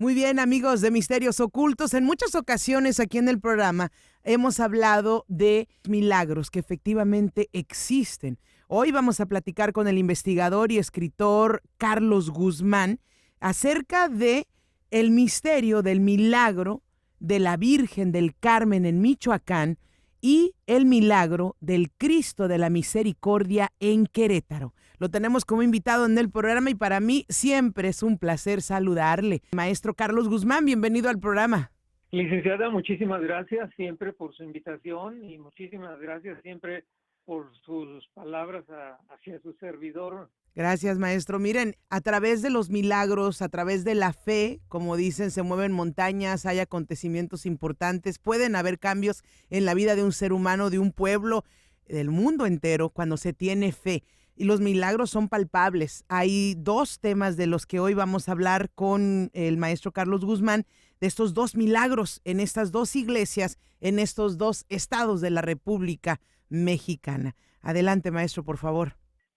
Muy bien, amigos de Misterios Ocultos. En muchas ocasiones aquí en el programa hemos hablado de milagros que efectivamente existen. Hoy vamos a platicar con el investigador y escritor Carlos Guzmán acerca de el misterio del milagro de la Virgen del Carmen en Michoacán y el milagro del Cristo de la Misericordia en Querétaro. Lo tenemos como invitado en el programa y para mí siempre es un placer saludarle. Maestro Carlos Guzmán, bienvenido al programa. Licenciada, muchísimas gracias siempre por su invitación y muchísimas gracias siempre por sus palabras hacia su servidor. Gracias, maestro. Miren, a través de los milagros, a través de la fe, como dicen, se mueven montañas, hay acontecimientos importantes, pueden haber cambios en la vida de un ser humano, de un pueblo, del mundo entero, cuando se tiene fe. Y los milagros son palpables. Hay dos temas de los que hoy vamos a hablar con el maestro Carlos Guzmán, de estos dos milagros en estas dos iglesias, en estos dos estados de la República Mexicana. Adelante, maestro, por favor.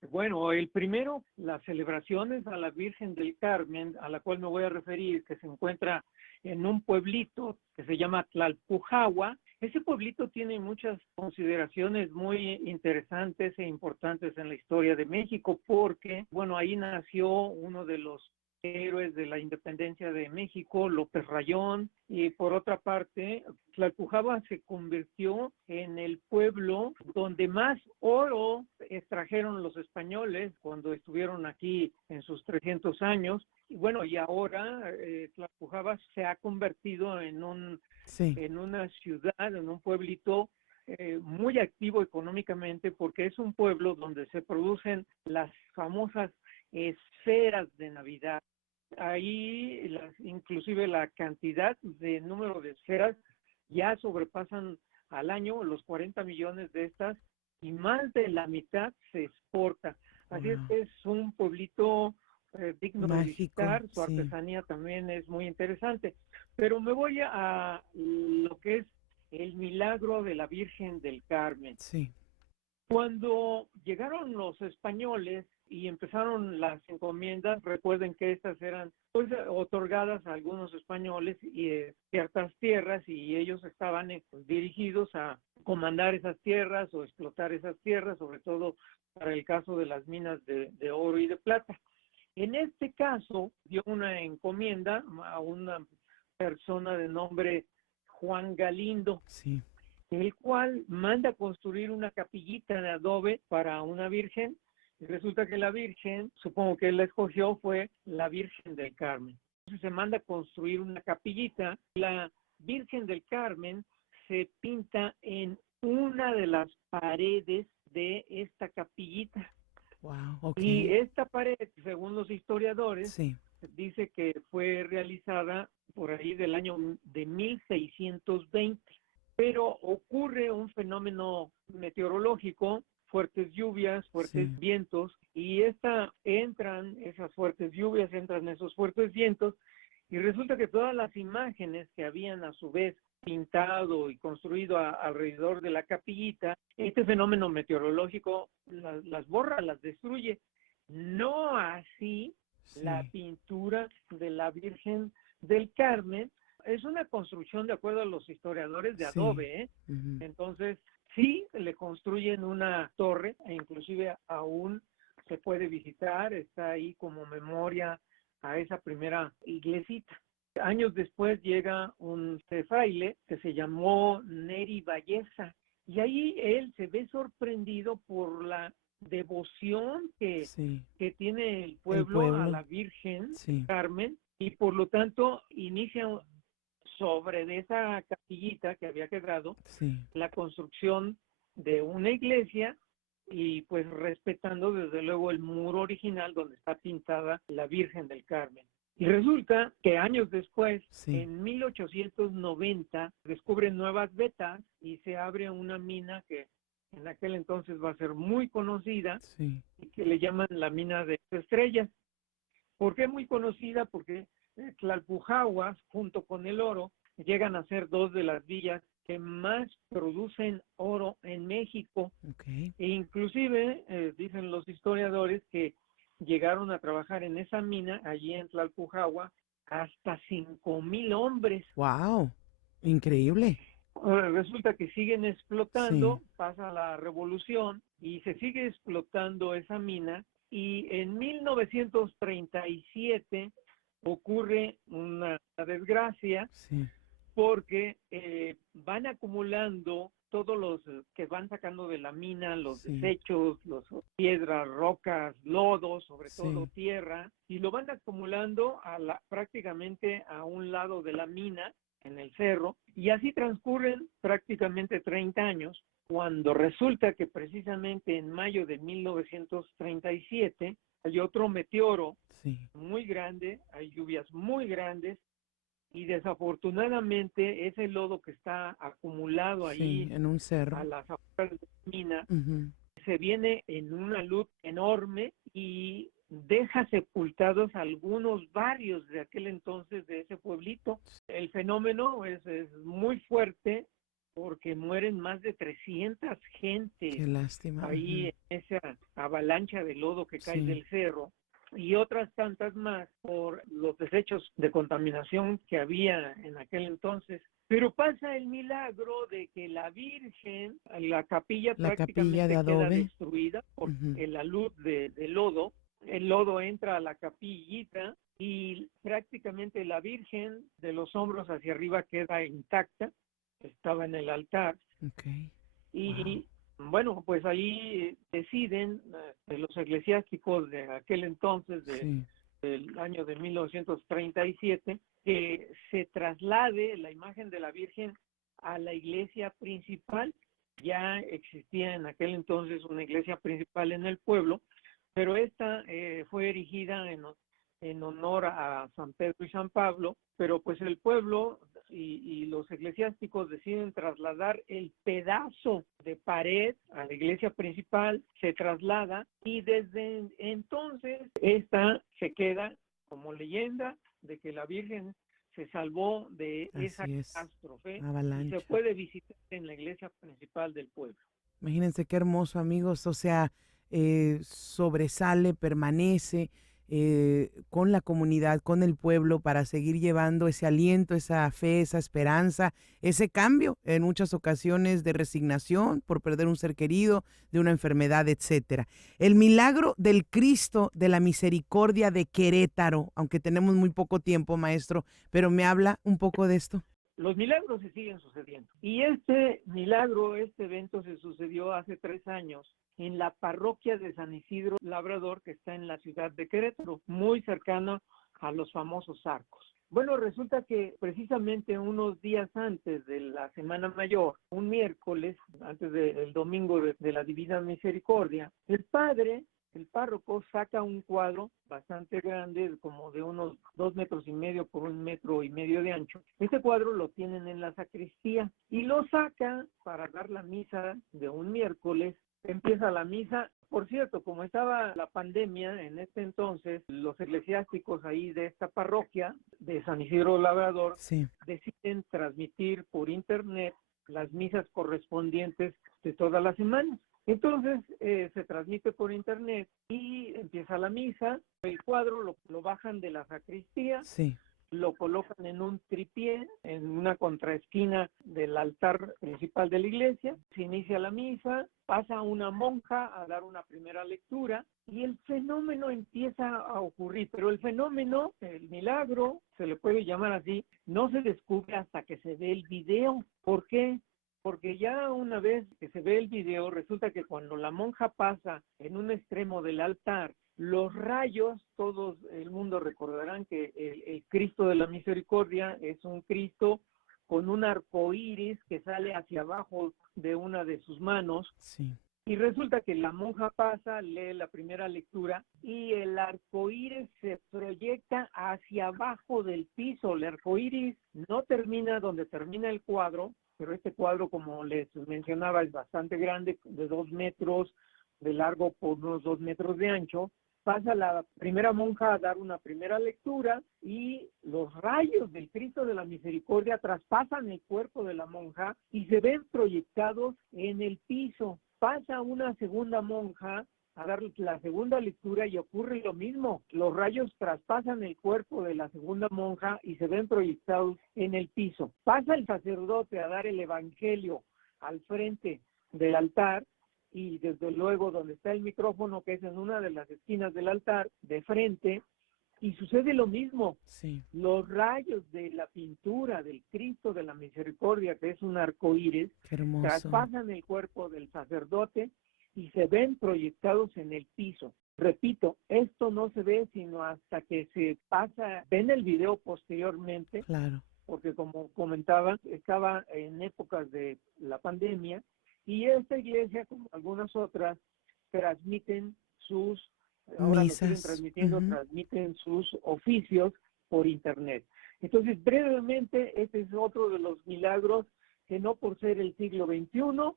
Bueno, el primero, las celebraciones a la Virgen del Carmen, a la cual me voy a referir, que se encuentra en un pueblito que se llama Tlalpujahua. Ese pueblito tiene muchas consideraciones muy interesantes e importantes en la historia de México, porque, bueno, ahí nació uno de los héroes de la independencia de México, López Rayón, y por otra parte, Tlalpujahua se convirtió en el pueblo donde más oro extrajeron los españoles cuando estuvieron aquí en sus 300 años. Y bueno, y ahora Tlalpujahua se ha convertido Sí. en una ciudad, en un pueblito muy activo económicamente, porque es un pueblo donde se producen las famosas esferas de Navidad. Ahí inclusive la cantidad de número de esferas ya sobrepasan al año los 40 millones de estas y más de la mitad se exporta. Así es Wow. que es un pueblito digno de Mágico, visitar, su sí. artesanía también es muy interesante. Pero me voy a lo que es el milagro de la Virgen del Carmen. Sí. Cuando llegaron los españoles y empezaron las encomiendas, recuerden que estas eran pues otorgadas a algunos españoles y ciertas tierras y ellos estaban dirigidos a comandar esas tierras o explotar esas tierras, sobre todo para el caso de las minas de oro y de plata. En este caso dio una encomienda a una persona de nombre Juan Galindo, Sí. el cual manda construir una capillita de adobe para una virgen, y resulta que la virgen, supongo que él la escogió, fue la Virgen del Carmen. Entonces se manda construir una capillita, la Virgen del Carmen se pinta en una de las paredes de esta capillita. Wow, Y ok. esta pared, según los historiadores, Sí. dice que fue realizada por ahí del año de 1620. Pero ocurre un fenómeno meteorológico, fuertes lluvias, fuertes Sí. vientos, y entran esas fuertes lluvias, entran esos fuertes vientos, y resulta que todas las imágenes que habían a su vez pintado y construido alrededor de la capillita, este fenómeno meteorológico las borra, las destruye. No así la Sí. pintura de la Virgen del Carmen. Es una construcción, de acuerdo a los historiadores, de Sí. adobe, ¿eh? Ujú. Entonces, sí, le construyen una torre, e inclusive aún se puede visitar, está ahí como memoria a esa primera iglesita. Años después llega un fraile que se llamó Neri Valleza, y ahí él se ve sorprendido por la devoción Sí. que tiene el El pueblo a pueblo. la Virgen Sí. Carmen, y por lo tanto inicia sobre de esa capillita que había quedado Sí. la construcción de una iglesia y pues respetando desde luego el muro original donde está pintada la Virgen del Carmen. Y resulta que años después, Sí. en 1890, descubren nuevas vetas y se abre una mina que en aquel entonces va a ser muy conocida Sí. y que le llaman la mina de estrellas. ¿Por qué muy conocida? Porque Tlalpujahua, junto con el oro, llegan a ser dos de las villas que más producen oro en México. Ok. E inclusive, dicen los historiadores que llegaron a trabajar en esa mina, allí en Tlalpujahua, hasta 5,000 hombres. Wow, increíble. Resulta que siguen Sí, explotando, pasa la revolución y se sigue explotando esa mina y en 1937 ocurre una desgracia sí, porque van acumulando todos los que van sacando de la mina, los sí, desechos, los piedras, rocas, lodos, sobre todo sí, tierra, y lo van acumulando prácticamente a un lado de la mina, en el cerro, y así transcurren prácticamente 30 años, cuando resulta que precisamente en mayo de 1937 hay otro meteoro sí, muy grande, hay lluvias muy grandes, y desafortunadamente ese lodo que está acumulado sí, ahí en un a cerro. las afueras de la mina Ujú. se viene en una luz enorme y deja sepultados algunos barrios de aquel entonces de ese pueblito. El fenómeno es muy fuerte porque mueren más de 300 gentes Qué lástima. ahí Ujú. en esa avalancha de lodo que cae Sí, del cerro y otras tantas más por los desechos de contaminación que había en aquel entonces. Pero pasa el milagro de que la Virgen, la capilla la capilla de prácticamente queda adobe. destruida por Ujú. la luz de lodo. El lodo entra a la capillita y prácticamente la Virgen de los hombros hacia arriba queda intacta, estaba en el altar Ok, wow. y bueno, pues ahí deciden los eclesiásticos de aquel entonces, Sí, del año de 1937, que se traslade la imagen de la Virgen a la iglesia principal. Ya existía en aquel entonces una iglesia principal en el pueblo, pero esta fue erigida en honor a San Pedro y San Pablo, pero pues el pueblo y los eclesiásticos deciden trasladar el pedazo de pared a la iglesia principal, se traslada y desde entonces esta se queda como leyenda de que la Virgen se salvó de esa así es. catástrofe y se Avalancha. puede visitar en la iglesia principal del pueblo. Imagínense qué hermoso, amigos. O sea, sobresale, permanece con la comunidad, con el pueblo, para seguir llevando ese aliento, esa fe, esa esperanza, ese cambio en muchas ocasiones de resignación por perder un ser querido, de una enfermedad, etcétera. El milagro del Cristo de la Misericordia de Querétaro, aunque tenemos muy poco tiempo, maestro, pero me habla un poco de esto. Los milagros se siguen sucediendo. Y este milagro, este evento se sucedió hace 3 años en la parroquia de San Isidro Labrador, que está en la ciudad de Querétaro, muy cercano a los famosos arcos. Bueno, resulta que precisamente unos días antes de la Semana Mayor, un miércoles, antes del domingo de la Divina Misericordia, el párroco saca un cuadro bastante grande, como de unos 2,5 metros por 1,5 metros de ancho. Este cuadro lo tienen en la sacristía y lo saca para dar la misa de un miércoles. Empieza la misa. Por cierto, como estaba la pandemia en este entonces, los eclesiásticos ahí de esta parroquia de San Isidro Labrador Sí, deciden transmitir por internet las misas correspondientes de toda la semana. Entonces se transmite por internet y empieza la misa. El cuadro lo bajan de la sacristía, sí, lo colocan en un tripié, en una contraesquina del altar principal de la iglesia. Se inicia la misa, pasa una monja a dar una primera lectura y el fenómeno empieza a ocurrir. Pero el fenómeno, el milagro, se le puede llamar así, no se descubre hasta que se ve el video. ¿Por qué? Porque ya una vez que se ve el video, resulta que cuando la monja pasa en un extremo del altar, los rayos, todo el mundo recordarán que el Cristo de la Misericordia es un Cristo con un arco iris que sale hacia abajo de una de sus manos. sí. Y resulta que la monja pasa, lee la primera lectura y el arco iris se proyecta hacia abajo del piso. El arco iris no termina donde termina el cuadro, pero este cuadro, como les mencionaba, es bastante grande, de 2 metros de largo por unos 2 metros de ancho. Pasa la primera monja a dar una primera lectura y los rayos del Cristo de la Misericordia traspasan el cuerpo de la monja y se ven proyectados en el piso. Pasa una segunda monja a dar la segunda lectura y ocurre lo mismo. Los rayos traspasan el cuerpo de la segunda monja y se ven proyectados en el piso. Pasa el sacerdote a dar el evangelio al frente del altar y desde luego donde está el micrófono, que es en una de las esquinas del altar, de frente, y sucede lo mismo. Sí. Los rayos de la pintura del Cristo de la Misericordia, que es un arco iris, Qué hermoso. traspasan el cuerpo del sacerdote y se ven proyectados en el piso. Repito, esto no se ve sino hasta que se pasa, ven el video posteriormente, Claro. porque como comentaba, estaba en épocas de la pandemia y esta iglesia, como algunas otras, transmiten ahora lo siguen Misas. transmitiendo, Ujú. transmiten sus oficios por internet. Entonces, brevemente, este es otro de los milagros que no por ser el siglo XXI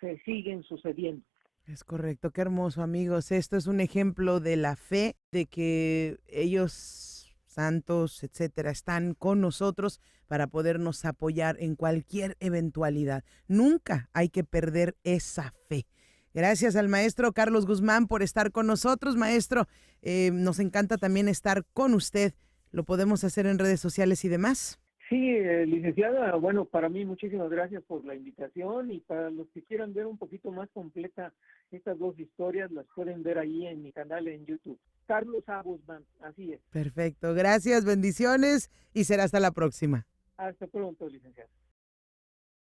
se siguen sucediendo. Es correcto, qué hermoso, amigos. Esto es un ejemplo de la fe, de que ellos, santos, etcétera, están con nosotros para podernos apoyar en cualquier eventualidad. Nunca hay que perder esa fe. Gracias al maestro Carlos Guzmán por estar con nosotros, maestro. Nos encanta también estar con usted. Lo podemos hacer en redes sociales y demás. Sí, licenciada, bueno, para mí muchísimas gracias por la invitación y para los que quieran ver un poquito más completa estas dos historias, las pueden ver ahí en mi canal en YouTube. Carlos A. Guzmán, así es. Perfecto, gracias, bendiciones y será hasta la próxima. Hasta pronto, licenciada.